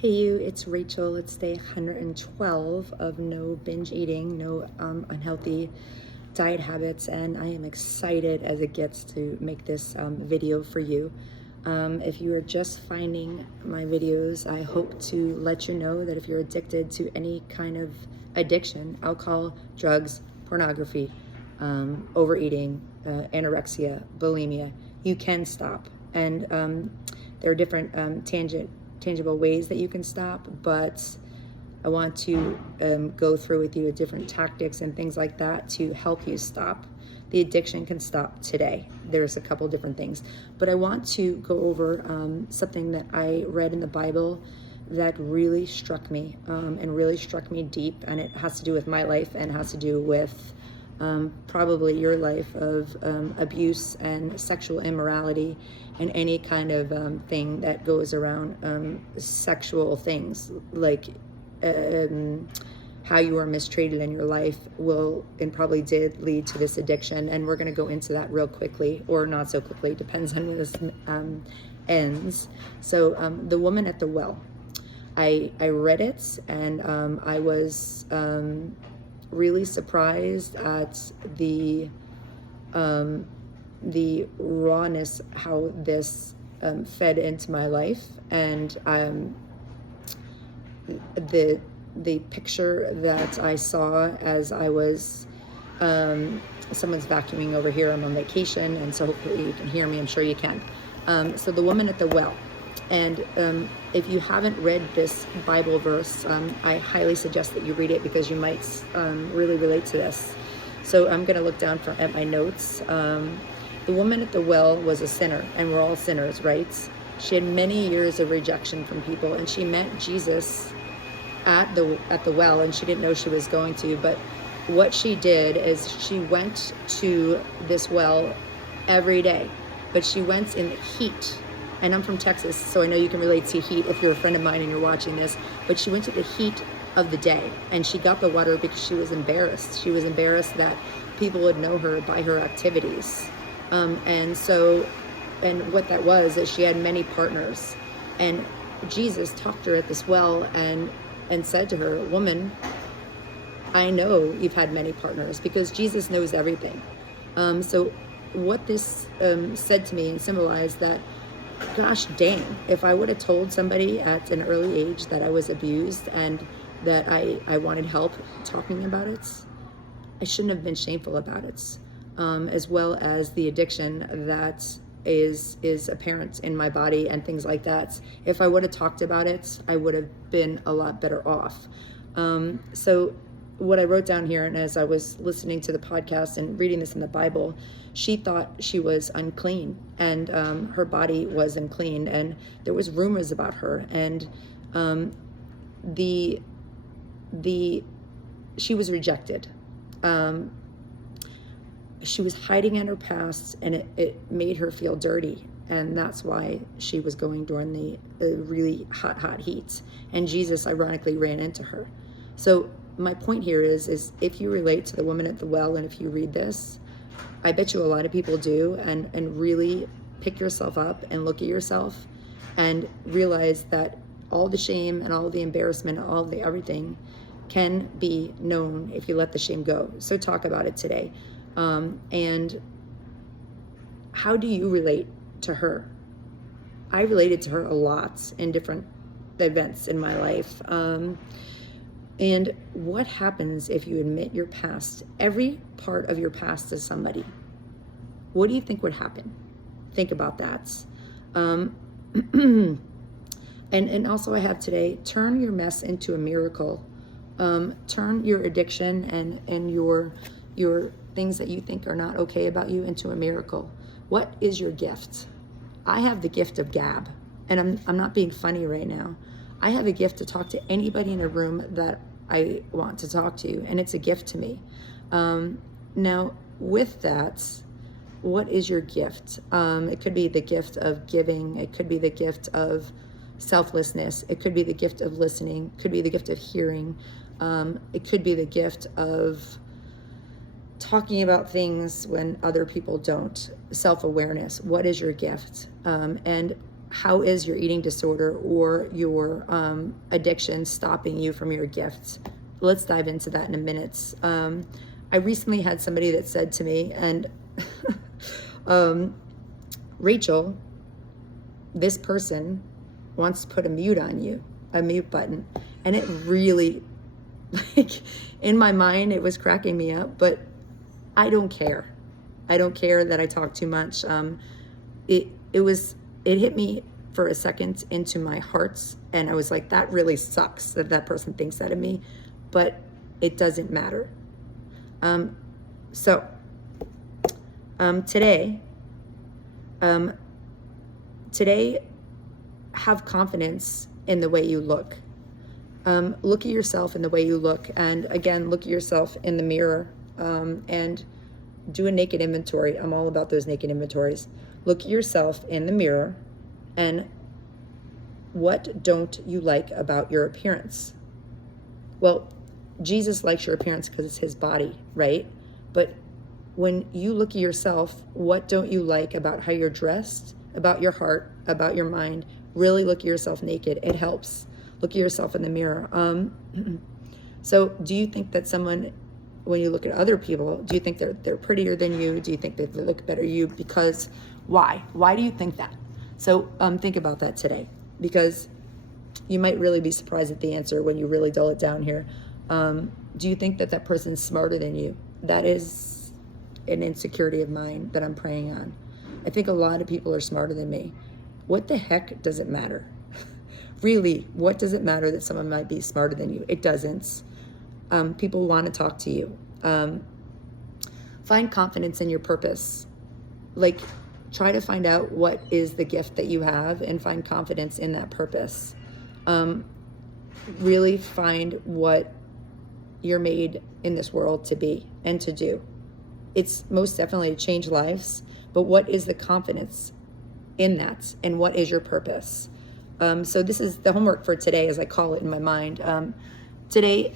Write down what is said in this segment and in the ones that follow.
Hey you, it's Rachel. It's day 112 of no binge eating, no unhealthy diet habits, and I am excited as it gets to make this video for you. If you are just finding my videos, I hope to let you know that if you're addicted to any kind of addiction, alcohol, drugs, pornography, overeating, anorexia, bulimia, you can stop. And there are different tangible ways that you can stop, but I want to go through with you different tactics and things like that to help you stop. The addiction can stop today. There's a couple different things, but I want to go over something that I read in the Bible that really struck me and really struck me deep, and it has to do with my life and has to do with probably your life of abuse and sexual immorality and any kind of thing that goes around sexual things, like how you were mistreated in your life will and probably did lead to this addiction. And we're going to go into that real quickly, or not so quickly, depends on when this ends. So the woman at the well, I read it, and I was really surprised at the rawness, how this fed into my life, and the picture that I saw as I was someone's vacuuming over here. I'm on vacation, and so hopefully you can hear me. I'm sure you can. So the woman at the well. And if you haven't read this Bible verse, I highly suggest that you read it, because you might really relate to this. So I'm going to look down at my notes. The woman at the well was a sinner, and we're all sinners, right? She had many years of rejection from people, and she met Jesus at the well, and she didn't know she was going to. But what she did is she went to this well every day, but she went in the heat. And I'm from Texas, so I know you can relate to heat if you're a friend of mine and you're watching this. But she went to the heat of the day, and she got the water because she was embarrassed. She was embarrassed that people would know her by her activities. And what that was is she had many partners. And Jesus talked to her at this well and said to her, "Woman, I know you've had many partners," because Jesus knows everything. So what this said to me and symbolized that, gosh dang, if I would have told somebody at an early age that I was abused and that I wanted help talking about it, I shouldn't have been shameful about it, as well as the addiction that is apparent in my body and things like that. If I would have talked about it, I would have been a lot better off. So what I wrote down here, and as I was listening to the podcast and reading this in the Bible, she thought she was unclean, and her body was unclean, and there was rumors about her, and she was rejected. She was hiding in her past, and it made her feel dirty, and that's why she was going during the really hot heat. And Jesus ironically ran into her. So my point here is if you relate to the woman at the well, and if you read this, I bet you a lot of people do, and really pick yourself up and look at yourself and realize that all the shame and all the embarrassment, all the everything can be known if you let the shame go. So talk about it today. And how do you relate to her? I related to her a lot in different events in my life. And what happens if you admit your past, every part of your past, to somebody? What do you think would happen? Think about that. And also I have today, turn your mess into a miracle. Turn your addiction and your things that you think are not okay about you into a miracle. What is your gift? I have the gift of gab, and I'm not being funny right now. I have a gift to talk to anybody in a room that I want to talk to, and it's a gift to me. Now, with that, what is your gift? It could be the gift of giving. It could be the gift of selflessness. It could be the gift of listening. It could be the gift of hearing. It could be the gift of talking about things when other people don't. Self-awareness. What is your gift? And how is your eating disorder or your addiction stopping you from your gifts? Let's dive into that in a minute. I recently had somebody that said to me, and Rachel, this person wants to put a mute on you, a mute button. And it really, like, in my mind, it was cracking me up, but I don't care. I don't care that I talk too much. It hit me for a second into my heart, and I was like, that really sucks that that person thinks that of me, but it doesn't matter. Today, have confidence in the way you look. Look at yourself in the way you look, and again, look at yourself in the mirror, and do a naked inventory. I'm all about those naked inventories. Look at yourself in the mirror, and what don't you like about your appearance? Well, Jesus likes your appearance because it's his body, right? But when you look at yourself, what don't you like about how you're dressed, about your heart, about your mind? Really look at yourself naked. It helps. Look at yourself in the mirror. So do you think that someone, when you look at other people, do you think they're prettier than you? Do you think that they look better than you? Because why? Why do you think that? So think about that today, because you might really be surprised at the answer when you really dull it down here. Do you think that that person's smarter than you? That is an insecurity of mine that I'm preying on. I think a lot of people are smarter than me. What the heck does it matter? Really, what does it matter that someone might be smarter than you? It doesn't. People want to talk to you. Find confidence in your purpose. Like, try to find out what is the gift that you have and find confidence in that purpose. Really find what you're made in this world to be and to do. It's most definitely to change lives, but what is the confidence in that, and what is your purpose? So this is the homework for today, as I call it in my mind. Today,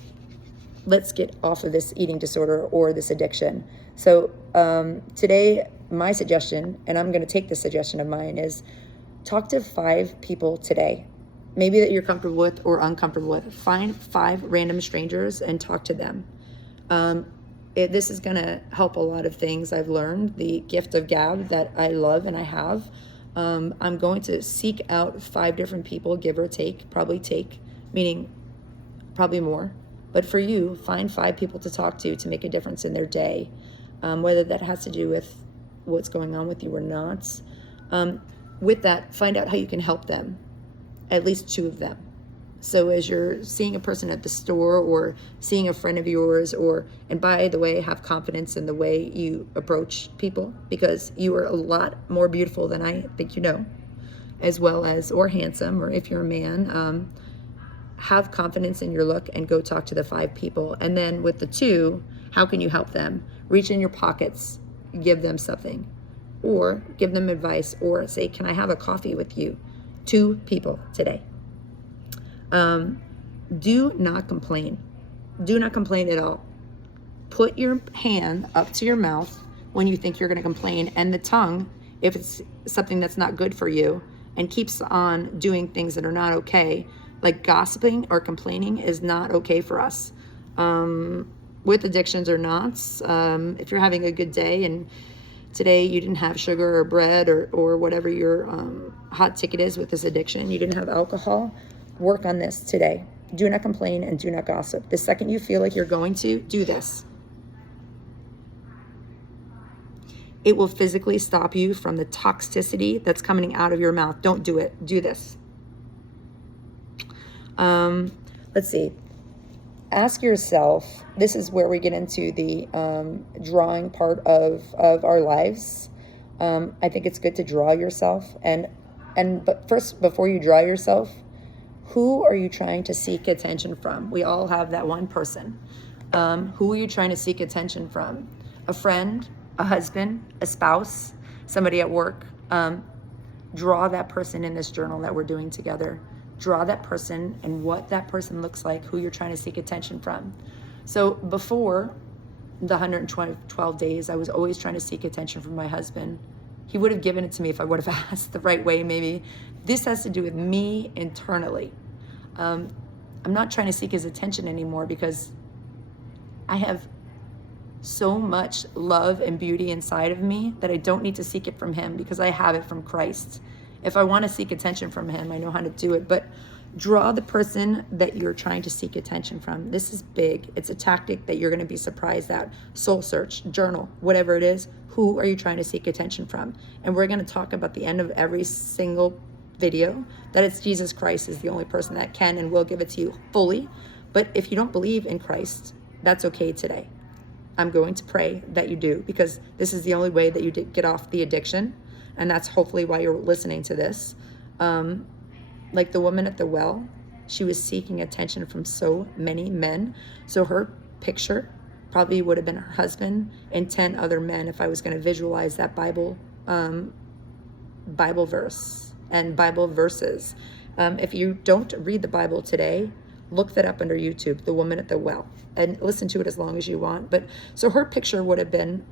let's get off of this eating disorder or this addiction. So today, my suggestion, and I'm going to take this suggestion of mine, is talk to 5 people today, maybe that you're comfortable with or uncomfortable with. Find 5 random strangers and talk to them. This is going to help a lot of things I've learned, the gift of gab that I love and I have. I'm going to seek out 5 different people, give or take, meaning probably more. But for you, find 5 people to talk to make a difference in their day, whether that has to do with what's going on with you or not. With that, find out how you can help them, at least 2 of them. So as you're seeing a person at the store or seeing a friend of yours, and by the way, have confidence in the way you approach people, because you are a lot more beautiful than I think you know, as well as, or handsome, or if you're a man, have confidence in your look and go talk to the 5 people. And then with the 2, how can you help them? Reach in your pockets, give them something, or give them advice, or say, can I have a coffee with you? 2 people today. Do not complain. Do not complain at all. Put your hand up to your mouth when you think you're going to complain, and the tongue, if it's something that's not good for you and keeps on doing things that are not okay, like gossiping or complaining is not okay for us. With addictions or not, if you're having a good day and today you didn't have sugar or bread or whatever your hot ticket is with this addiction, you didn't have alcohol, work on this today. Do not complain and do not gossip. The second you feel like you're going to, do this. It will physically stop you from the toxicity that's coming out of your mouth. Don't do it. Do this. Let's see. Ask yourself, this is where we get into the drawing part of our lives. I think it's good to draw yourself. But first, before you draw yourself, who are you trying to seek attention from? We all have that one person. Who are you trying to seek attention from? A friend, a husband, a spouse, somebody at work. Draw that person in this journal that we're doing together. Draw that person and what that person looks like, who you're trying to seek attention from. So before the 112 days, I was always trying to seek attention from my husband. He would have given it to me if I would have asked the right way, maybe. This has to do with me internally. I'm not trying to seek his attention anymore because I have so much love and beauty inside of me that I don't need to seek it from him because I have it from Christ. If I want to seek attention from him, I know how to do it. But draw the person that you're trying to seek attention from. This is big. It's a tactic that you're going to be surprised at. Soul search, journal, whatever it is. Who are you trying to seek attention from? And we're going to talk about the end of every single video that it's Jesus Christ is the only person that can and will give it to you fully. But if you don't believe in Christ, that's okay today. I'm going to pray that you do, because this is the only way that you get off the addiction. And that's hopefully why you're listening to this. Like the woman at the well, she was seeking attention from so many men. So her picture probably would have been her husband and 10 other men if I was going to visualize that Bible verse and Bible verses. If you don't read the Bible today, look that up under YouTube, the woman at the well, and listen to it as long as you want. But so her picture would have been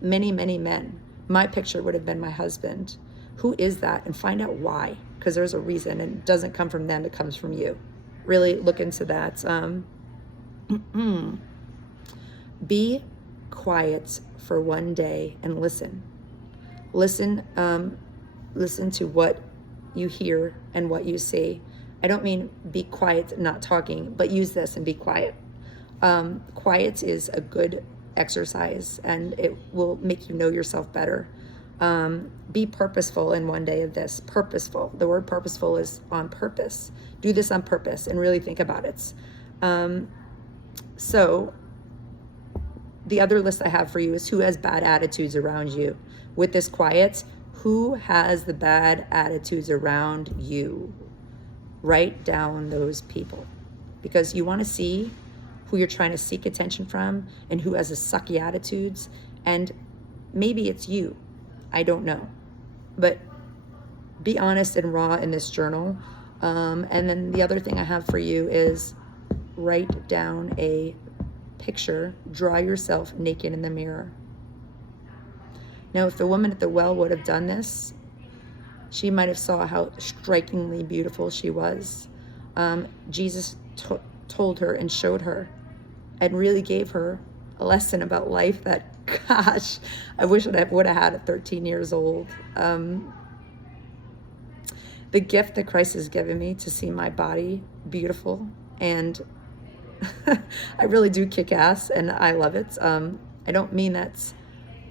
many, many men. My picture would have been my husband. Who is that? And find out why, because there's a reason, and it doesn't come from them, it comes from you. Really look into that. Be quiet for one day and listen. Listen to what you hear and what you see. I don't mean be quiet, not talking, but use this and be quiet. Quiet is a good exercise, and it will make you know yourself better. Be purposeful in one day of this. Purposeful. The word purposeful is on purpose. Do this on purpose and really think about it. So the other list I have for you is who has bad attitudes around you. With this quiet, who has the bad attitudes around you? Write down those people, because you want to see who you're trying to seek attention from and who has the sucky attitudes. And maybe it's you. I don't know. But be honest and raw in this journal. And then the other thing I have for you is write down a picture. Draw yourself naked in the mirror. Now, if the woman at the well would have done this, she might have saw how strikingly beautiful she was. Jesus told her and showed her and really gave her a lesson about life that, gosh, I wish I would have had at 13 years old. The gift that Christ has given me to see my body beautiful, and I really do kick ass, and I love it. I don't mean that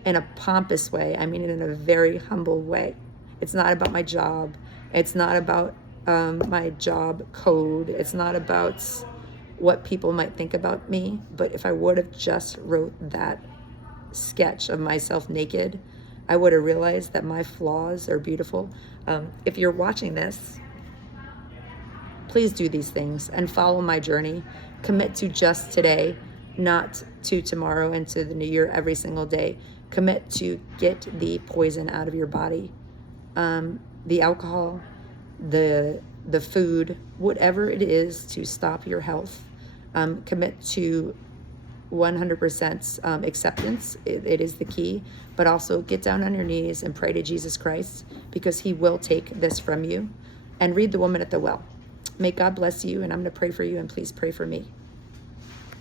in a pompous way. I mean it in a very humble way. It's not about my job. It's not about my job code. It's not about what people might think about me. But if I would have just wrote that sketch of myself naked, I would have realized that my flaws are beautiful. If you're watching this, please do these things and follow my journey. Commit to just today, not to tomorrow and to the new year every single day. Commit to get the poison out of your body. The alcohol, the food, whatever it is to stop your health. Commit to 100% acceptance. It is the key. But also get down on your knees and pray to Jesus Christ, because he will take this from you. And read The Woman at the Well. May God bless you, and I'm going to pray for you, and please pray for me.